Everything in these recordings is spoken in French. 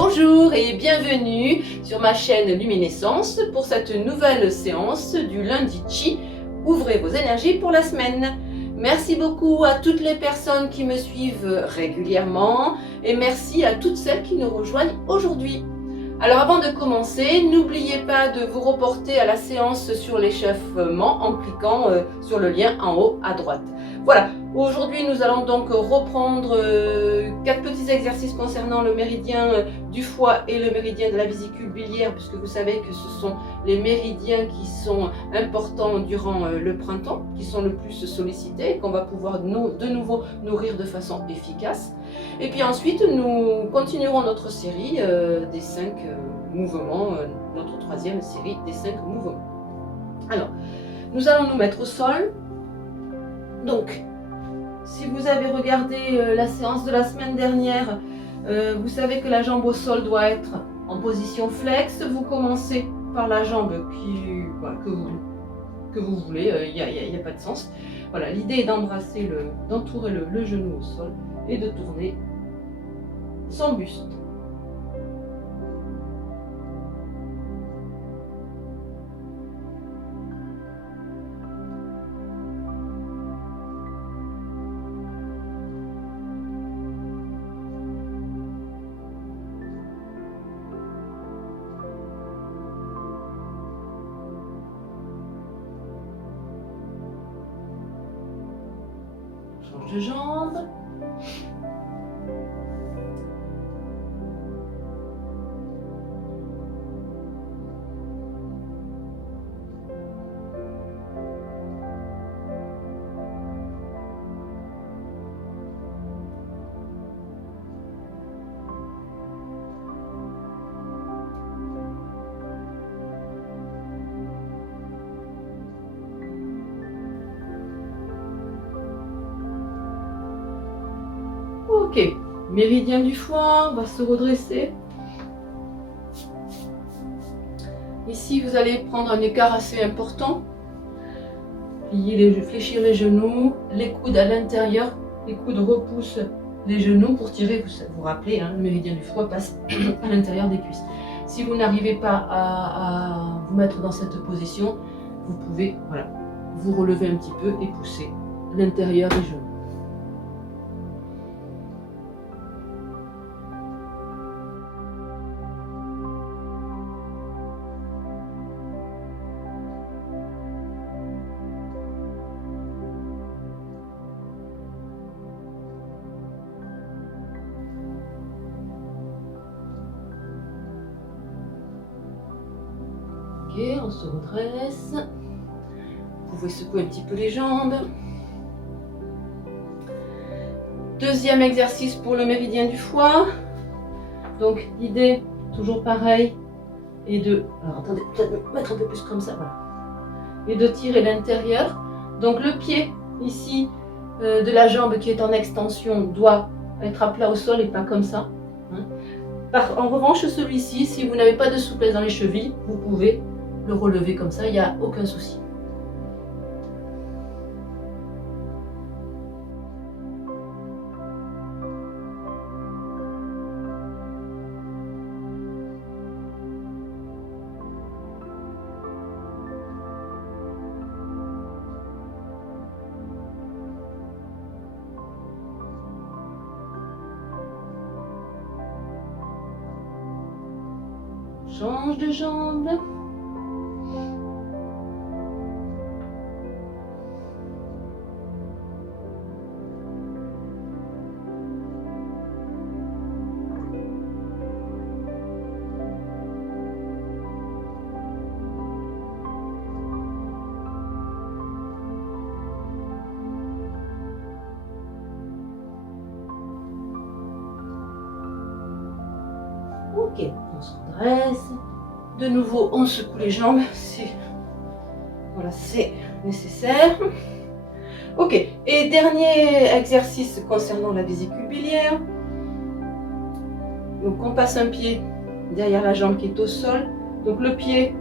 Bonjour et bienvenue sur ma chaîne Luminescence pour cette nouvelle séance du lundi Chi. Ouvrez vos énergies pour la semaine. Merci beaucoup à toutes les personnes qui me suivent régulièrement et merci à toutes celles qui nous rejoignent aujourd'hui. Alors avant de commencer, n'oubliez pas de vous reporter à la séance sur l'échauffement en cliquant sur le lien en haut à droite. Voilà, aujourd'hui nous allons donc reprendre 4 petits exercices concernant le méridien du foie et le méridien de la vésicule biliaire, puisque vous savez que ce sont les méridiens qui sont importants durant le printemps, qui sont le plus sollicités et qu'on va pouvoir de nouveau nourrir de façon efficace. Et puis ensuite nous continuerons notre série des 5 mouvements, notre 3e série des 5 mouvements. Alors, nous allons nous mettre au sol. Donc, si vous avez regardé la séance de la semaine dernière, vous savez que la jambe au sol doit être en position flex. Vous commencez par la jambe que vous voulez, il n'y a pas de sens. Voilà, l'idée est d'entourer le genou au sol et de tourner son buste. Change de jambe. Ok, méridien du foie, on va se redresser. Ici, vous allez prendre un écart assez important. Fléchir les genoux, les coudes à l'intérieur. Les coudes repoussent les genoux pour tirer. Vous vous rappelez, le méridien du foie passe à l'intérieur des cuisses. Si vous n'arrivez pas à vous mettre dans cette position, vous pouvez vous relever un petit peu et pousser l'intérieur des genoux. On se redresse. Vous pouvez secouer un petit peu les jambes. Deuxième exercice pour le méridien du foie. Donc l'idée, toujours pareil, est de... Alors attendez, peut-être mettre un peu plus comme ça, voilà. Et de tirer l'intérieur. Donc le pied, ici, de la jambe qui est en extension, doit être à plat au sol et pas comme ça. En revanche, celui-ci, si vous n'avez pas de souplesse dans les chevilles, vous pouvez le relever comme ça, il n'y a aucun souci. Change de jambe. Ok, on se redresse. De nouveau, on secoue les jambes. Voilà, c'est nécessaire. Ok, et dernier exercice concernant la vésicule biliaire. Donc on passe un pied derrière la jambe qui est au sol. Donc le pied,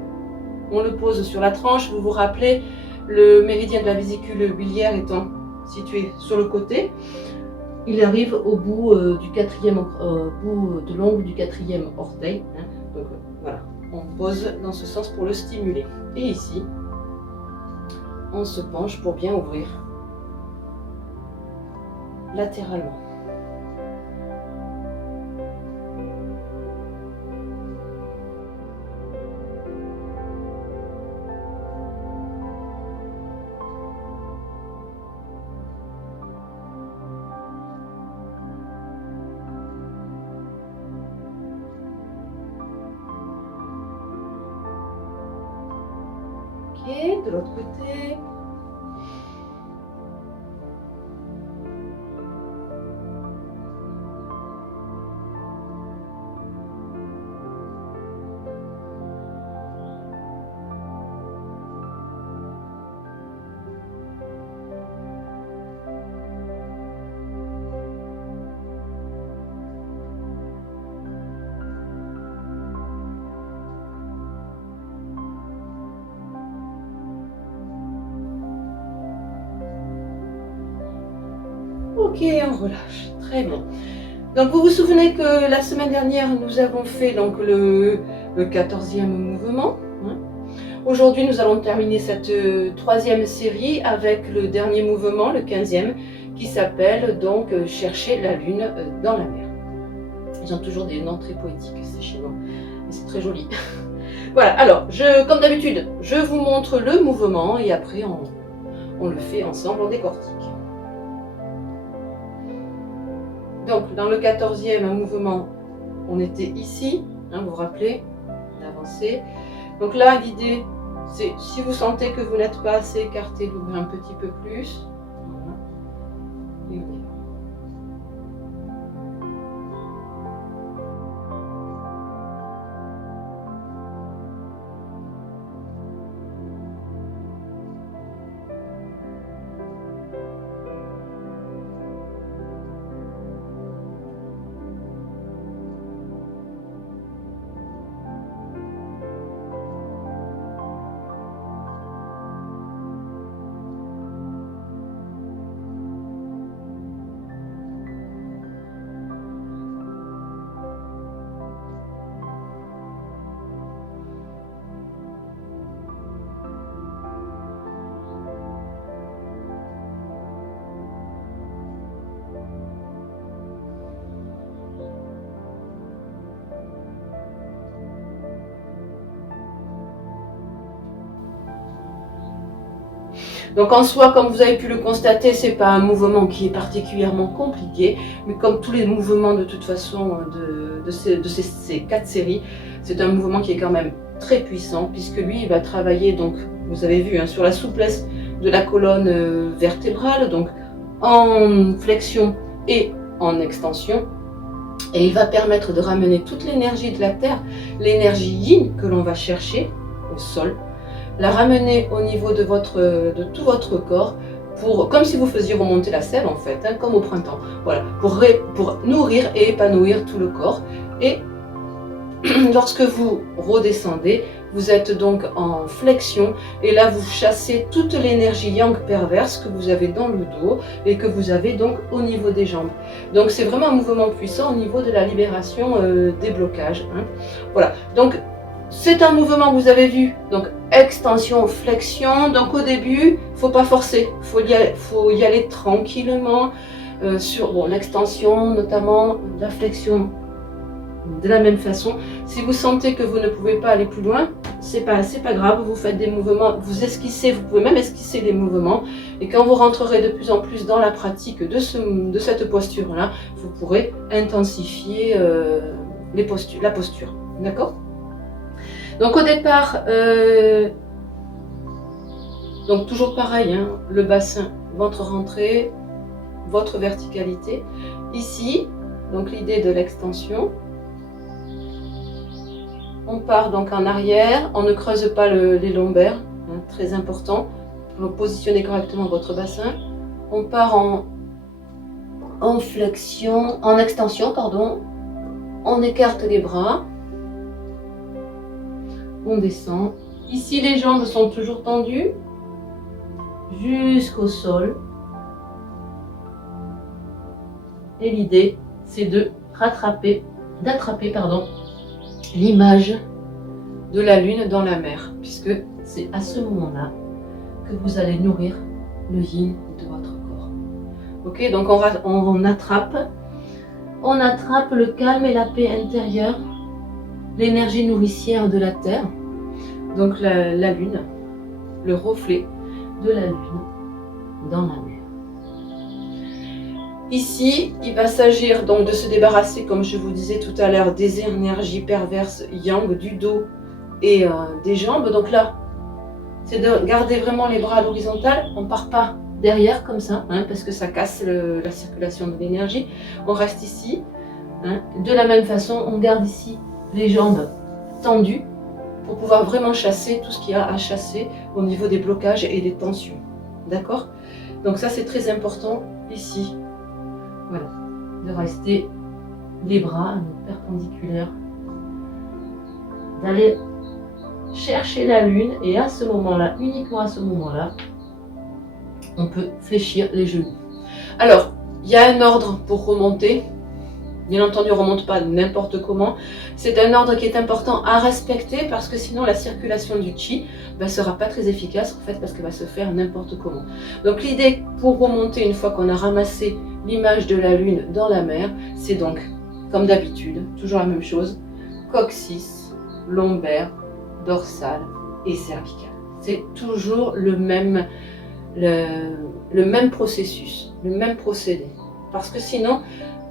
on le pose sur la tranche. Vous vous rappelez, le méridien de la vésicule biliaire étant situé sur le côté. il arrive au bout bout de l'ongle du quatrième orteil. Hein. Donc voilà, on pose dans ce sens pour le stimuler. Et ici, on se penche pour bien ouvrir latéralement. Ok, de l'autre côté. Ok, on relâche. Très bien. Donc vous vous souvenez que la semaine dernière, nous avons fait donc le 14e mouvement. Hein. Aujourd'hui, nous allons terminer cette troisième série avec le dernier mouvement, le 15e, qui s'appelle donc Chercher la lune dans la mer. Ils ont toujours des noms très poétiques, ces Chinois. Et c'est très joli. Voilà, alors, comme d'habitude, je vous montre le mouvement et après on le fait ensemble, on décortique. Donc, dans le 14e mouvement, on était ici, hein, vous vous rappelez, d'avancer. Donc là, l'idée, c'est si vous sentez que vous n'êtes pas assez écarté, d'ouvrir un petit peu plus. Voilà. Et on y va. Donc en soi, comme vous avez pu le constater, c'est pas un mouvement qui est particulièrement compliqué, mais comme tous les mouvements de toute façon de ces 4 séries, c'est un mouvement qui est quand même très puissant, puisque lui, il va travailler, donc vous avez vu, hein, sur la souplesse de la colonne vertébrale, donc en flexion et en extension, et il va permettre de ramener toute l'énergie de la Terre, l'énergie yin que l'on va chercher au sol, la ramener au niveau de tout votre corps, comme si vous faisiez remonter la selle en fait, hein, comme au printemps. Voilà, pour nourrir et épanouir tout le corps. Et lorsque vous redescendez, vous êtes donc en flexion et là vous chassez toute l'énergie yang perverse que vous avez dans le dos et que vous avez donc au niveau des jambes. Donc c'est vraiment un mouvement puissant au niveau de la libération des blocages. Hein. Voilà, donc c'est un mouvement, vous avez vu, donc extension, flexion. Donc au début, il ne faut pas forcer, il faut y aller tranquillement sur l'extension, notamment la flexion de la même façon. Si vous sentez que vous ne pouvez pas aller plus loin, c'est pas grave, vous faites des mouvements, vous esquissez, vous pouvez même esquisser les mouvements. Et quand vous rentrerez de plus en plus dans la pratique de cette posture-là, vous pourrez intensifier la posture. D'accord ? Donc au départ, donc toujours pareil, hein, le bassin, ventre rentré, votre verticalité. Ici, donc l'idée de l'extension. On part donc en arrière, on ne creuse pas les lombaires, hein, très important, pour positionner correctement votre bassin. On part en flexion, en extension, pardon. On écarte les bras. On descend. Ici, les jambes sont toujours tendues jusqu'au sol. Et l'idée, c'est de d'attraper l'image de la lune dans la mer, puisque c'est à ce moment-là que vous allez nourrir le yin de votre corps. Ok, donc on attrape le calme et la paix intérieure, l'énergie nourricière de la terre, donc la lune, le reflet de la lune dans la mer. Ici, il va s'agir donc de se débarrasser, comme je vous disais tout à l'heure, des énergies perverses yang du dos et des jambes. Donc là, c'est de garder vraiment les bras à l'horizontale. On ne part pas derrière comme ça, hein, parce que ça casse la circulation de l'énergie. On reste ici. Hein. De la même façon, on garde ici les jambes tendues pour pouvoir vraiment chasser tout ce qu'il y a à chasser au niveau des blocages et des tensions. D'accord? Donc ça, c'est très important ici. Voilà, de rester les bras perpendiculaires, d'aller chercher la lune, et à ce moment-là, uniquement à ce moment-là, on peut fléchir les genoux. Alors, il y a un ordre pour remonter. Bien entendu, on ne remonte pas n'importe comment. C'est un ordre qui est important à respecter parce que sinon la circulation du chi ne sera pas très efficace en fait parce qu'elle va se faire n'importe comment. Donc l'idée pour remonter une fois qu'on a ramassé l'image de la lune dans la mer, c'est donc comme d'habitude, toujours la même chose, coccyx, lombaire, dorsale et cervicale. C'est toujours le même processus, le même procédé. Parce que sinon,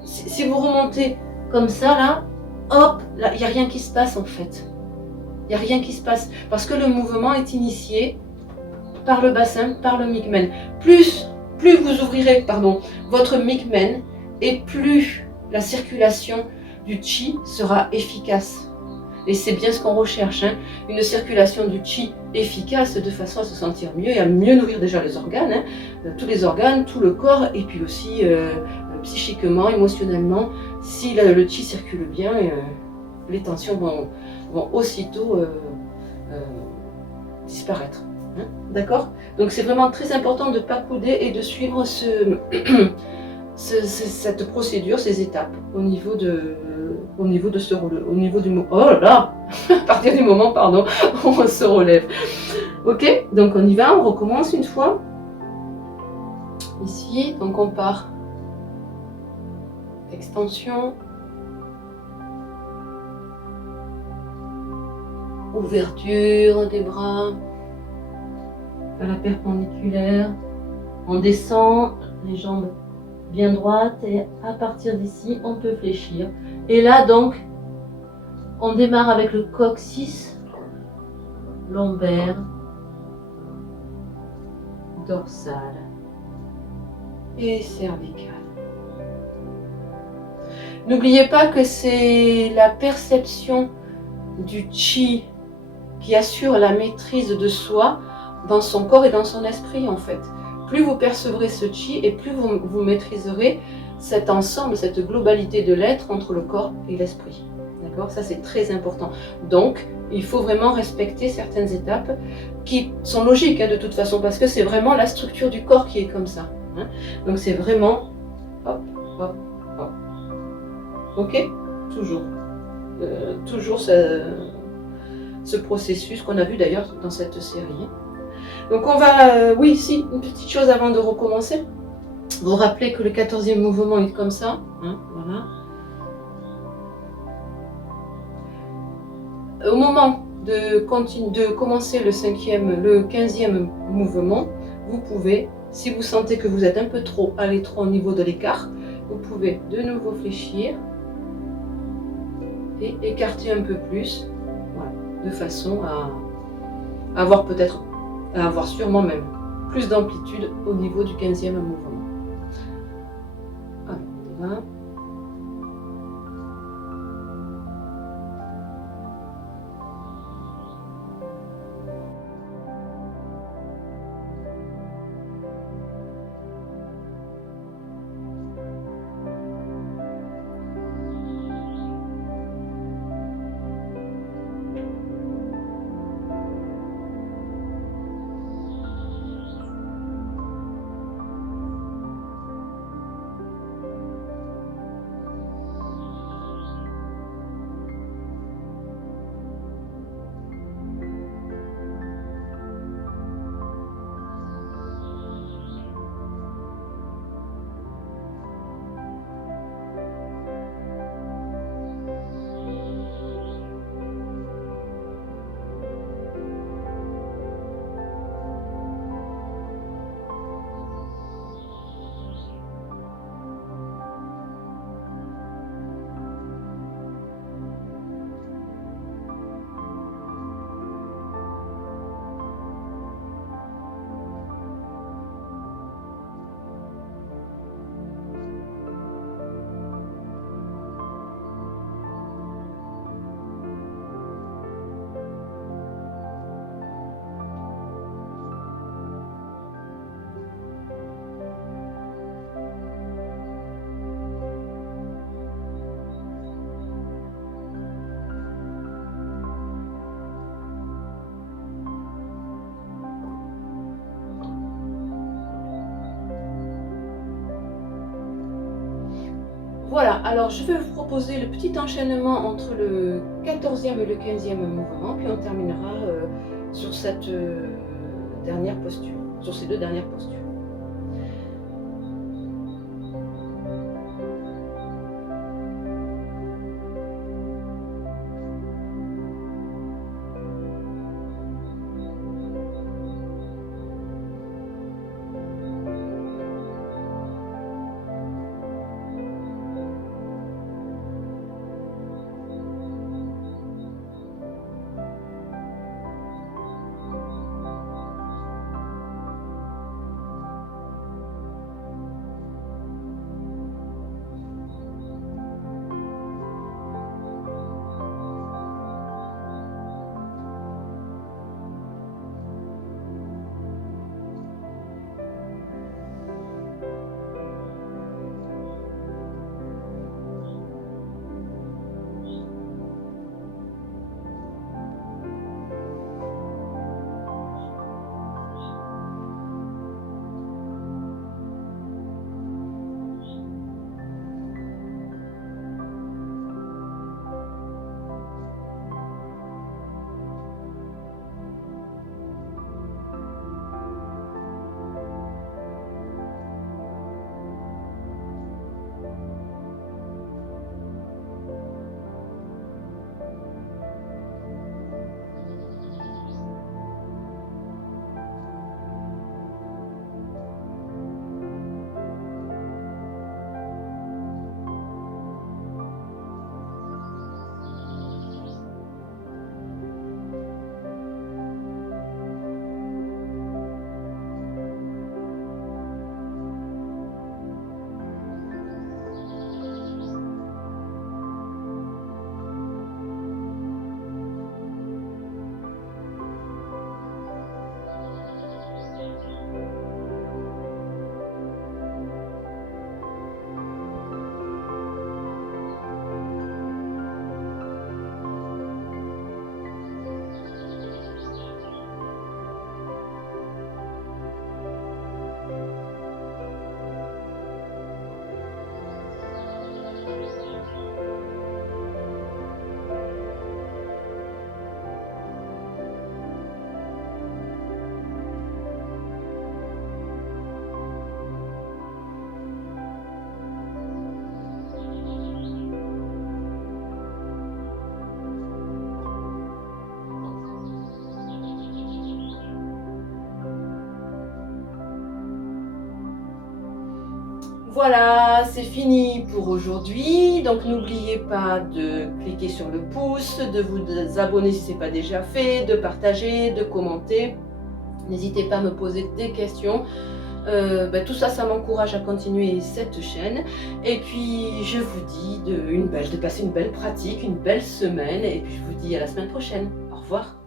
si vous remontez comme ça, là, hop, là, il n'y a rien qui se passe en fait. Il n'y a rien qui se passe. Parce que le mouvement est initié par le bassin, par le migmen. Plus vous ouvrirez votre migmen, et plus la circulation du chi sera efficace. Et c'est bien ce qu'on recherche, hein, une circulation du chi efficace de façon à se sentir mieux et à mieux nourrir déjà les organes, hein, tous les organes, tout le corps, et puis aussi psychiquement, émotionnellement, si le chi circule bien, les tensions vont aussitôt disparaître. Hein, d'accord? Donc c'est vraiment très important de ne pas couder et de suivre cette procédure, ces étapes au niveau du mot. Oh là là, à partir du moment, on se relève. Ok, donc on y va, on recommence une fois. Ici, donc on part. Extension. Ouverture des bras à la perpendiculaire. On descend les jambes bien droites et à partir d'ici, on peut fléchir. Et là donc, on démarre avec le coccyx, lombaire, dorsale et cervicale. N'oubliez pas que c'est la perception du chi qui assure la maîtrise de soi dans son corps et dans son esprit en fait. Plus vous percevrez ce chi et plus vous maîtriserez cet ensemble, cette globalité de l'être entre le corps et l'esprit. D'accord? Ça c'est très important. Donc, il faut vraiment respecter certaines étapes qui sont logiques de toute façon parce que c'est vraiment la structure du corps qui est comme ça. Hein. Donc c'est vraiment hop, hop, hop. Ok? Toujours ce processus qu'on a vu d'ailleurs dans cette série. Donc on va, oui, ici, une petite chose avant de recommencer. Vous rappelez que le 14e mouvement est comme ça. Hein, voilà. Au moment de commencer le 15e mouvement, vous pouvez, si vous sentez que vous êtes un peu trop à l'étroit au niveau de l'écart, vous pouvez de nouveau fléchir et écarter un peu plus, voilà, de façon à avoir sûrement même plus d'amplitude au niveau du 15e mouvement. Alors, on y va. Voilà, alors je vais vous proposer le petit enchaînement entre le 14e et le 15e mouvement, puis on terminera sur cette dernière posture, sur ces deux dernières postures. Voilà, c'est fini pour aujourd'hui. Donc n'oubliez pas de cliquer sur le pouce, de vous abonner si ce n'est pas déjà fait, de partager, de commenter. N'hésitez pas à me poser des questions. Tout ça, ça m'encourage à continuer cette chaîne. Et puis je vous dis de passer une belle pratique, une belle semaine. Et puis je vous dis à la semaine prochaine. Au revoir.